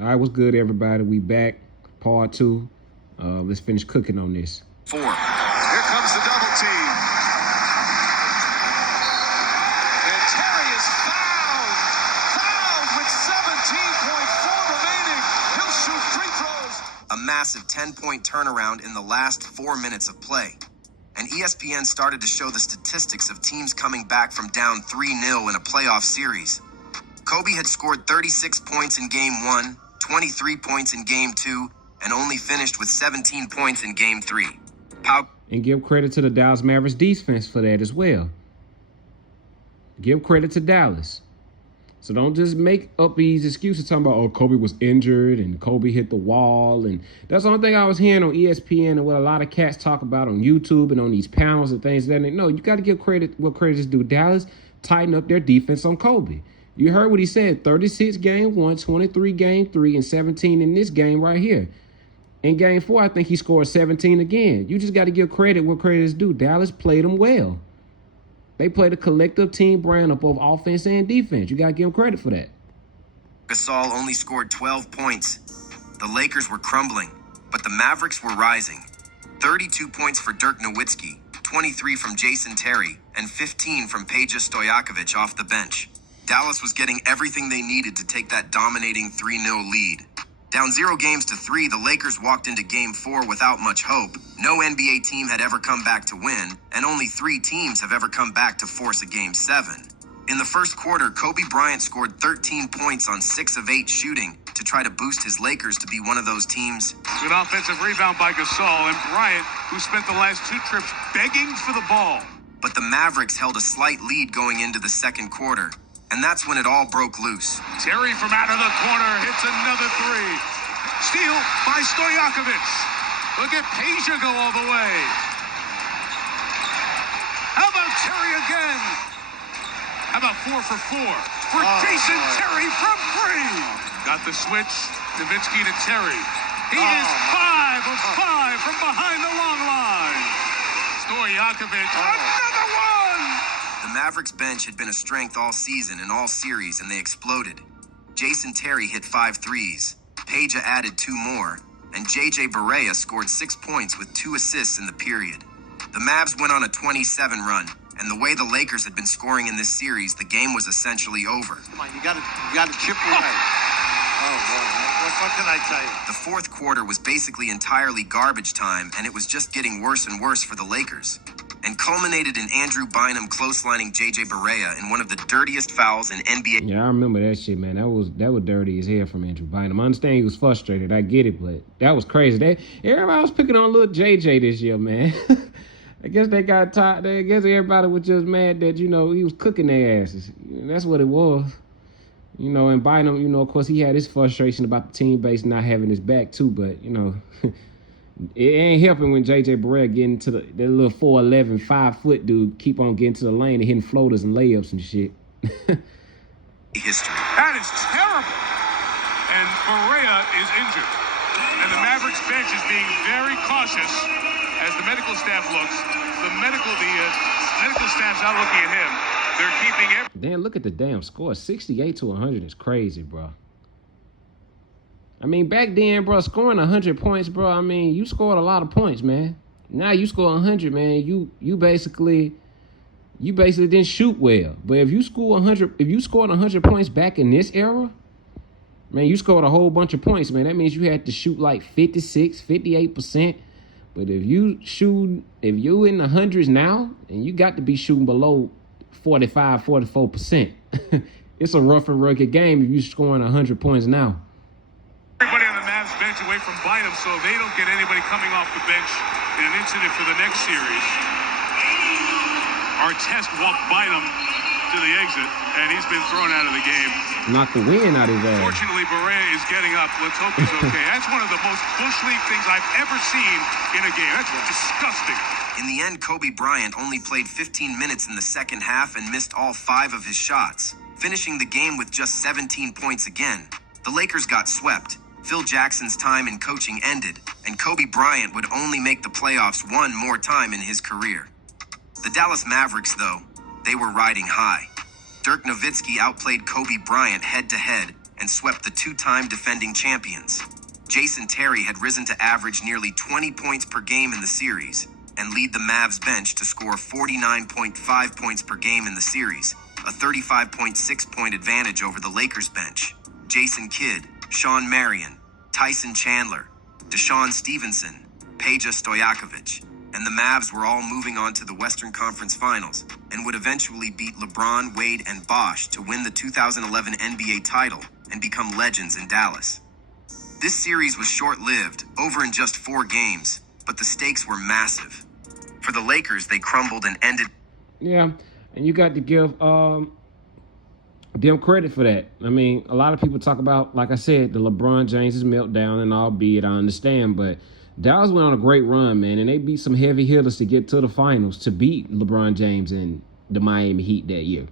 All right, what's good, everybody? We back, part 2. Let's finish cooking on this. 4. Here comes the double team. And Terry is fouled with 17.4 remaining. He'll shoot free throws. A massive 10-point turnaround in the last 4 minutes of play. And ESPN started to show the statistics of teams coming back from down 3-0 in a playoff series. Kobe had scored 36 points in Game 1, 23 points in Game 2, and only finished with 17 points in Game 3. And give credit to the Dallas Mavericks defense for that as well. Give credit to Dallas. So don't just make up these excuses talking about, oh, Kobe was injured and Kobe hit the wall. And that's the only thing I was hearing on ESPN and what a lot of cats talk about on YouTube and on these panels and things like that. No, you got to give credit what credit is due. Dallas tightened up their defense on Kobe. You heard what he said, 36 Game 1, 23 Game 3, and 17 in this game right here. In Game 4, I think he scored 17 again. You just got to give credit what credit is due. Dallas played them well. They played a collective team brand of both offense and defense. You got to give them credit for that. Gasol only scored 12 points. The Lakers were crumbling, but the Mavericks were rising. 32 points for Dirk Nowitzki, 23 from Jason Terry, and 15 from Peja Stojakovic off the bench. Dallas was getting everything they needed to take that dominating 3-0 lead. Down 0-3, the Lakers walked into Game 4 without much hope. No NBA team had ever come back to win, and only 3 teams have ever come back to force a Game 7. In the first quarter, Kobe Bryant scored 13 points on 6 of 8 shooting to try to boost his Lakers to be one of those teams. Good offensive rebound by Gasol, and Bryant, who spent the last 2 trips begging for the ball. But the Mavericks held a slight lead going into the second quarter. And that's when it all broke loose. Terry from out of the corner hits another 3. Steal by Stojakovic. Look at Peja go all the way. How about Terry again? How about 4 for 4 for Jason Terry from 3. Got the switch. Nowitzki to Terry. He is 5 of 5 from behind the long line. Stojakovic, another one. The Mavericks bench had been a strength all season and all series, and they exploded. Jason Terry hit 5 threes. Peja added 2 more, and JJ Barea scored 6 points with 2 assists in the period. The Mavs went on a 27 run, and the way the Lakers had been scoring in this series, the game was essentially over. Come on, you gotta chip away. Oh, boy. What can I tell you? The fourth quarter was basically entirely garbage time, and it was just getting worse and worse for the Lakers. And culminated in Andrew Bynum closelining JJ Barea in one of the dirtiest fouls in NBA. Yeah, I remember that shit, man. That was dirty as hell from Andrew Bynum. I understand he was frustrated. I get it, but that was crazy. Everybody was picking on little JJ this year, man. I guess they got tired. I guess everybody was just mad that, he was cooking their asses. That's what it was. And Bynum, of course, he had his frustration about the team base not having his back, too. But, it ain't helping when JJ Barea getting to that little 4'11", 5-foot dude keep on getting to the lane and hitting floaters and layups and shit. History. That is terrible. And Barea is injured. And the Mavericks bench is being very cautious as the medical staff looks. The medical staff's not looking at him. They're keeping every... Damn, look at the damn score. 68-100 is crazy, bro. I mean, back then, bro, scoring 100 points, bro, I mean, you scored a lot of points, man. Now you score 100, man, you basically didn't shoot well. But if you scored 100 points back in this era, man, you scored a whole bunch of points, man. That means you had to shoot like 56, 58%. But if you in the hundreds now, and you got to be shooting below 45, 44%. It's a rough and rugged game if you're scoring 100 points now. Everybody on the Mavs bench away from Bynum, so they don't get anybody coming off the bench in an incident for the next series. Artest walked Bynum to the exit, and he's been thrown out of the game. Knocked the wind out of his ass. Fortunately, Barea is getting up. Let's hope he's okay. That's one of the most Bush League things I've ever seen in a game. That's disgusting. In the end, Kobe Bryant only played 15 minutes in the second half and missed all 5 of his shots, finishing the game with just 17 points again. The Lakers got swept. Phil Jackson's time in coaching ended, and Kobe Bryant would only make the playoffs one more time in his career. The Dallas Mavericks, though, they were riding high. Dirk Nowitzki outplayed Kobe Bryant head-to-head and swept the two-time defending champions. Jason Terry had risen to average nearly 20 points per game in the series and lead the Mavs bench to score 49.5 points per game in the series, a 35.6-point advantage over the Lakers bench. Jason Kidd, Sean Marion, Tyson Chandler, Deshaun Stevenson, Peja Stojakovic, and the Mavs were all moving on to the Western Conference Finals and would eventually beat LeBron, Wade, and Bosh to win the 2011 NBA title and become legends in Dallas. This series was short-lived, over in just 4 games, but the stakes were massive. For the Lakers, they crumbled and ended. Yeah, and you got to give them credit for that. I mean, a lot of people talk about, like I said, the LeBron James' meltdown, and albeit I understand, but Dallas went on a great run, man, and they beat some heavy hitters to get to the finals to beat LeBron James and the Miami Heat that year.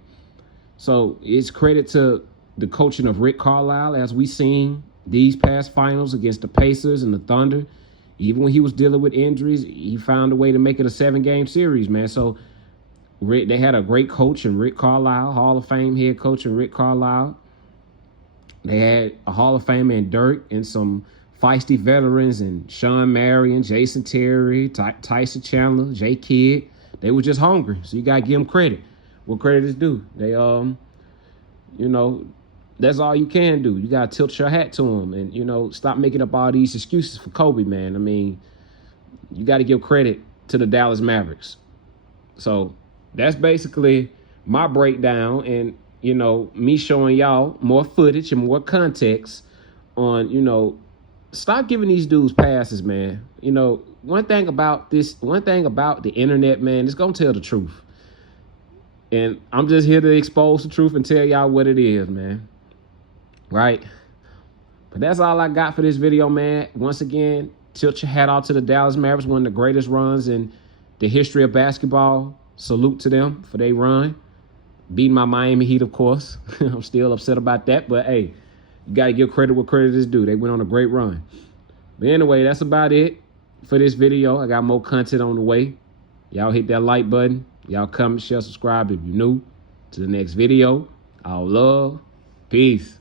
So it's credit to the coaching of Rick Carlisle, as we seen these past finals against the Pacers and the Thunder. Even when he was dealing with injuries, he found a way to make it a 7-game series, man. So they had a great coach in Rick Carlisle, Hall of Fame head coach in Rick Carlisle. They had a Hall of Famer in Dirk and some feisty veterans and Sean Marion, Jason Terry, Tyson Chandler, Jay Kidd. They were just hungry, so you got to give them credit. What credit is due. They, that's all you can do. You got to tilt your hat to them and, stop making up all these excuses for Kobe, man. I mean, you got to give credit to the Dallas Mavericks. So that's basically my breakdown and, me showing y'all more footage and more context on, stop giving these dudes passes, man. One thing about the internet, man, it's going to tell the truth. And I'm just here to expose the truth and tell y'all what it is, man. Right? But that's all I got for this video, man. Once again, tilt your hat off to the Dallas Mavericks, one of the greatest runs in the history of basketball. Salute to them for their run. Beating my Miami Heat, of course. I'm still upset about that, but hey, you got to give credit where credit is due. They went on a great run. But anyway, that's about it for this video. I got more content on the way. Y'all hit that like button. Y'all comment, share, subscribe if you're new to the next video. All love. Peace.